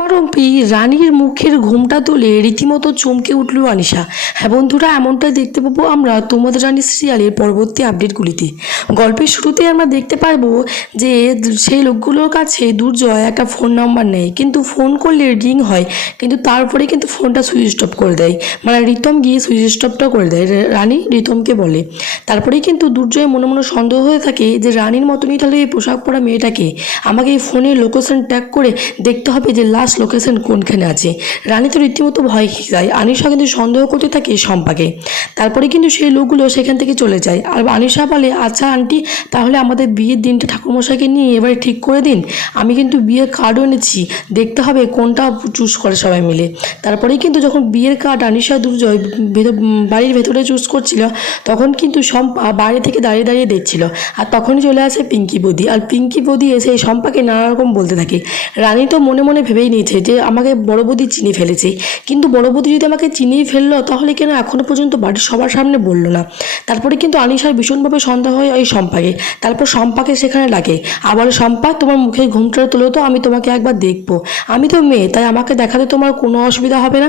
অপারম্পী রানীর মুখের ঘুমটা তুলে রীতিমতো চমকে উঠল আনিশা। হ্যাঁ বন্ধুরা, এমনটাই দেখতে পাবো আমরা তোমাদের রানী সিরিয়ালের পরবর্তী আপডেটগুলিতে গল্পের শুরুতে আমরা দেখতে পারব যে সেই লোকগুলোর কাছে দুর্জয় একটা ফোন নাম্বার নেয়, কিন্তু ফোন করলে রিং হয়, কিন্তু তারপরে কিন্তু ফোনটা সুইচ অফ করে দেয়। মানে রিতম গিয়ে সুইচ অফটা করে দেয় রানী রিতমকে বলে। তারপরেই কিন্তু দুর্জয় মনে মনে সন্দেহ হয়ে থাকে যে রানীর মতনই তাহলে এই পোশাক পরা মেয়েটাকে? আমাকে এই ফোনের লোকেশন ট্যাগ করে দেখতে হবে যে লাস্ট লোকেশন কোনখানে আছে? রানী তো রীতিমতো ভয় খেয়ে যায়। আনিশা কিন্তু সন্দেহ করতে থাকে শম্পাকে। তারপরে কিন্তু সেই লোকগুলো সেখান থেকে চলে যায়। আর আনিশা বলে আচ্ছা আন্টি, তাহলে আমাদের বিয়ের দিনটা ঠাকুরমশাইকে নিয়ে এবারে ঠিক করে দিন। আমি কিন্তু বিয়ের কার্ডও এনেছি। দেখতে হবে কোনটা চুজ করে সবাই মিলে। তারপরেই কিন্তু যখন বিয়ের কার্ড আনিশা দুর্জয় বাড়ির ভেতরে চুজ করছিল, তখন কিন্তু শম্পা বাইরে থেকে দাঁড়িয়ে দাঁড়িয়ে দেখছিল। আর তখনই চলে আসে পিঙ্কি বদি। আর পিঙ্কি বদি এসে শম্পাকে নানা রকম বলতে থাকে। রানী তো মনে মনে ভেবেই নিয়েছে যে আমাকে বড় বৌদি চিনি ফেলেছে। কিন্তু বড় বৌদি যদি আমাকে চিনিয়ে ফেলল, তাহলে কেন এখনও পর্যন্ত বাড়ির সবার সামনে বলল না? তারপরে কিন্তু আনিশার ভীষণভাবে সন্দেহ হয় ওই শম্পাকে। তারপর শম্পাকে সেখানে ডাকে আবার শম্পা, তোমার মুখে ঘুমটা তোলো তো আমি তোমাকে একবার দেখব। আমি তো মেয়ে, তাই আমাকে দেখাতে তোমার কোনো অসুবিধা হবে না।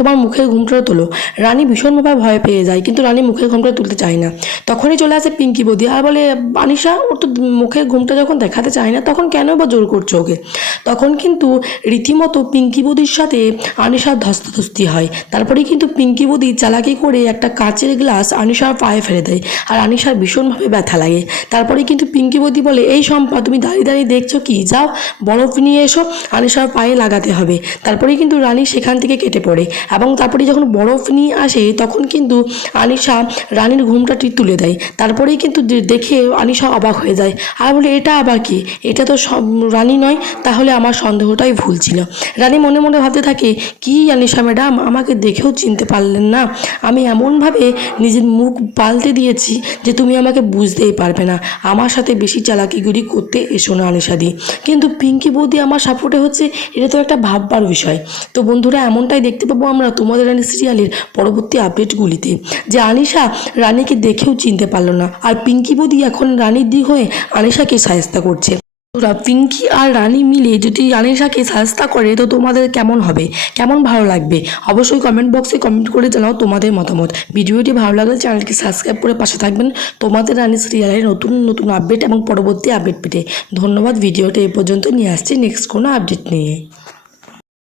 তোমার মুখের ঘুমটা তোলো। রানী ভীষণভাবে ভয় পেয়ে যায়, কিন্তু রানী মুখের ঘুমটা তুলতে চায় না। তখনই চলে আসে পিঙ্কি বদি। আর বলে, আনিশা, ওর তো মুখের ঘুমটা যখন দেখাতে চায় না, তখন কেন বা জোর করছ ওকে? তখন কিন্তু রীতিমতো পিঙ্কি বদির সাথে আনিশার ধস্তাধস্তি হয়। তারপরে কিন্তু পিঙ্কি বদি চালাকি করে একটা কাঁচের গ্লাস আনিশার পায়ে ফেলে দেয় আর আনিশার ভীষণভাবে ব্যথা লাগে। তারপরে কিন্তু পিঙ্কি বদি বলে, এই সম্পা তুমি দাঁড়িয়ে দাঁড়িয়ে দেখছ কি? যাও, বরফ নিয়ে এসো, আনিশার পায়ে লাগাতে হবে। তারপরে কিন্তু রানী সেখান থেকে কেটে পড়ে এবং তারপরে যখন বরফ নিয়ে আসে, তখন কিন্তু আনিশা রানীর ঘুমটাটি তুলে দেয়। তারপরেই কিন্তু দেখে আনিশা অবাক হয়ে যায়। আর বলে, এটা আবার কি? এটা তো সব রানী নয়, তাহলে আমার সন্দেহটাই ভুল ছিল। রানী মনে মনে ভাবতে থাকে, কি আনিশা ম্যাডাম, আমাকে দেখেও চিনতে পারলেন না। আমি এমনভাবে নিজের মুখ পাল্টে দিয়েছি যে তুমি আমাকে বুঝতেই পারবে না। আমার সাথে বেশি চালাকিগুলি করতে এসো না আনিশাদি। কিন্তু পিঙ্কি বৌদি আমার সাপোর্টে হচ্ছে, এটা তো একটা ভাববার বিষয়। তো বন্ধুরা, এমনটাই দেখতে পাবো আমরা তোমাদের রানী সিরিয়ালের পরবর্তী আপডেটগুলিতে যে আনিশা রানীকে দেখেও চিনতে পারল না। আর পিঙ্কি বৌদি এখন রানীর দিক হয়ে আনিশাকে সায়স্তা করছে। ওরা পিঙ্কি আর রানী মিলে যদি আনিশাকে সাজতা করে, তো তোমাদের কেমন হবে? কেমন ভালো লাগবে? অবশ্যই কমেন্ট বক্সে কমেন্ট করে জানাও তোমাদের মতামত। ভিডিওটি ভালো লাগলে চ্যানেলটি সাবস্ক্রাইব করে পাশে থাকবেন। তোমাদের রানী সিরিয়ালের নতুন নতুন আপডেট এবং পরবর্তী আপডেট পেতে। ধন্যবাদ, ভিডিওটা এই পর্যন্ত নিয়ে আসছি। নেক্সট কোনো আপডেট নিয়ে।